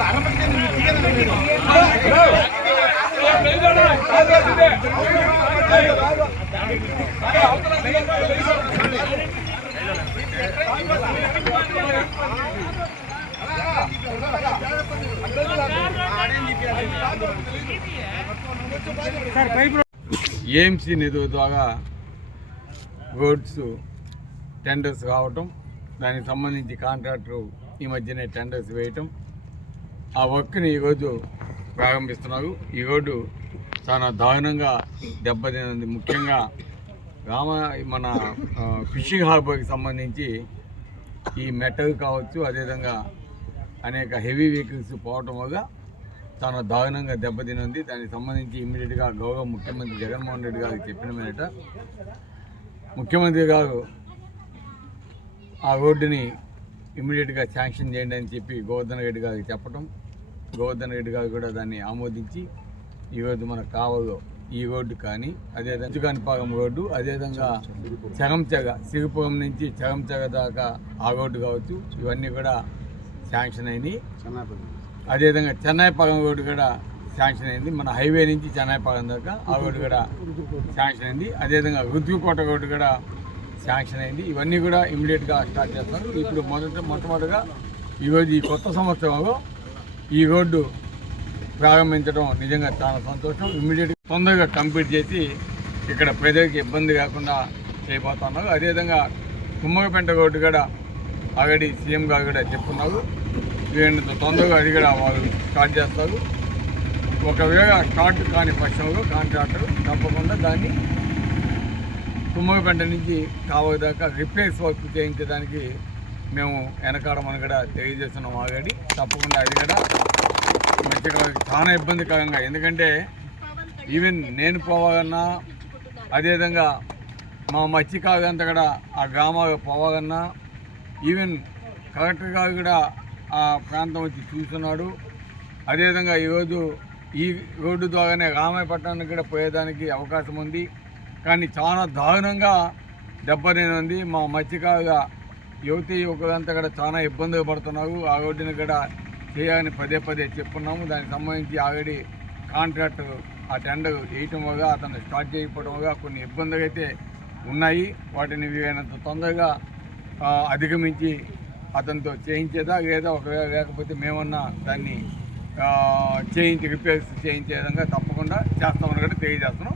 అక్కడ బాగుంది బాగుంది ఏఎంసీ నిధుల ద్వారా రోడ్స్ టెండర్స్ కావటం దానికి సంబంధించి కాంట్రాక్టర్ ఈ మధ్యనే టెండర్స్ వేయటం. ఆ వర్క్ని ఈరోజు ప్రారంభిస్తున్నారు. ఈ రోడ్డు చాలా దారుణంగా దెబ్బతింది ముఖ్యంగా రామ మన ఫిషింగ్ హార్బర్కి సంబంధించి ఈ మెటల్ కావచ్చు అదేవిధంగా అనేక హెవీ వెహికల్స్ పోవటం వల్ల చాలా దారుణంగా దెబ్బతినుంది. దానికి సంబంధించి ఇమ్మీడియట్గా గౌరవ ముఖ్యమంత్రి జగన్మోహన్ రెడ్డి గారికి చెప్పిన మీదట ముఖ్యమంత్రి గారు ఆ రోడ్డుని ఇమ్మీడియట్గా శాంక్షన్ చేయండి అని చెప్పి గోవర్ధన్ రెడ్డి గారికి చెప్పడం గోవర్ధన్ రెడ్డి గారు కూడా దాన్ని ఆమోదించి ఈరోజు మన కావలో ఈ రోడ్డు కానీ అదేవిధంగా చుగానిపాలెం రోడ్డు అదేవిధంగా చగంచగ సిరిపురం నుంచి చగంచెగ దాకా ఆ రోడ్డు కావచ్చు. ఇవన్నీ కూడా శాంక్షన్ అయినాయి. అదేవిధంగా చెన్నైపాలెం రోడ్డు కూడా శాంక్షన్ అయింది. మన హైవే నుంచి చెన్నైపాలెం దాకా ఆ రోడ్డు కూడా శాంక్షన్ అయింది. అదేవిధంగా రుద్దుకోట రోడ్డు కూడా శాంక్షన్ అయింది. ఇవన్నీ కూడా ఇమీడియట్గా స్టార్ట్ చేస్తారు. ఇప్పుడు మొదట మొట్టమొదటిగా ఈరోజు ఈ కొత్త సంవత్సరంలో ఈ రోడ్డు ప్రారంభించడం నిజంగా చాలా సంతోషం. ఇమీడియట్గా తొందరగా కంప్లీట్ చేసి ఇక్కడ ప్రజలకు ఇబ్బంది కాకుండా చేయబోతున్నారు. అదేవిధంగా కుమ్మగపెంట రోడ్డు కూడా ఆల్రెడీ సీఎం గారు కూడా చెప్పున్నారు వీళ్ళంత తొందరగా అది కూడా వాళ్ళు స్టార్ట్ చేస్తారు. ఒకవేళ స్టార్ట్ కాని పక్షంలో కాంట్రాక్టర్ తప్పకుండా దాన్ని తుమ్మగపెంట నుంచి కావలి దాకా వర్క్ చేయించడానికి మేము వెనకాడమని కూడా తెలియజేస్తున్నాం ఆల్రెడీ. తప్పకుండా అది కూడా మంచిగా చాలా ఇబ్బందికరంగా. ఎందుకంటే ఈవెన్ నేను పోవాలన్నా అదేవిధంగా మా మత్స్యకారులంతా కూడా ఆ గ్రామాలకు పోవాలన్నా ఈవెన్ కలెక్టర్ గారు కూడా ఆ ప్రాంతం వచ్చి చూస్తున్నాడు. అదేవిధంగా ఈరోజు ఈ రోడ్డు ద్వారానే రామాయపట్నానికి కూడా పోయేదానికి అవకాశం ఉంది. కానీ చాలా దారుణంగా దెబ్బతినుంది మా మత్స్యకారుగా యువతి యువకులంతా కూడా చాలా ఇబ్బందులు పడుతున్నారు. ఆ రోడ్డుని కూడా చేయాలని పదే పదే చెప్పున్నాము. దానికి సంబంధించి ఆల్రెడీ కాంట్రాక్టర్ ఆ టెండర్ వేయటం వల్ల అతను స్టార్ట్ చేయకపోవడం వల్ల కొన్ని ఇబ్బందులు అయితే ఉన్నాయి. వాటిని వీలైనంత తొందరగా అధిగమించి అతనితో చేయించేదా లేదా ఒకవేళ లేకపోతే మేమన్నా దాన్ని చేయించి రిపేర్స్ చేయించే విధంగా తప్పకుండా చేస్తామని కూడా తెలియజేస్తున్నాం.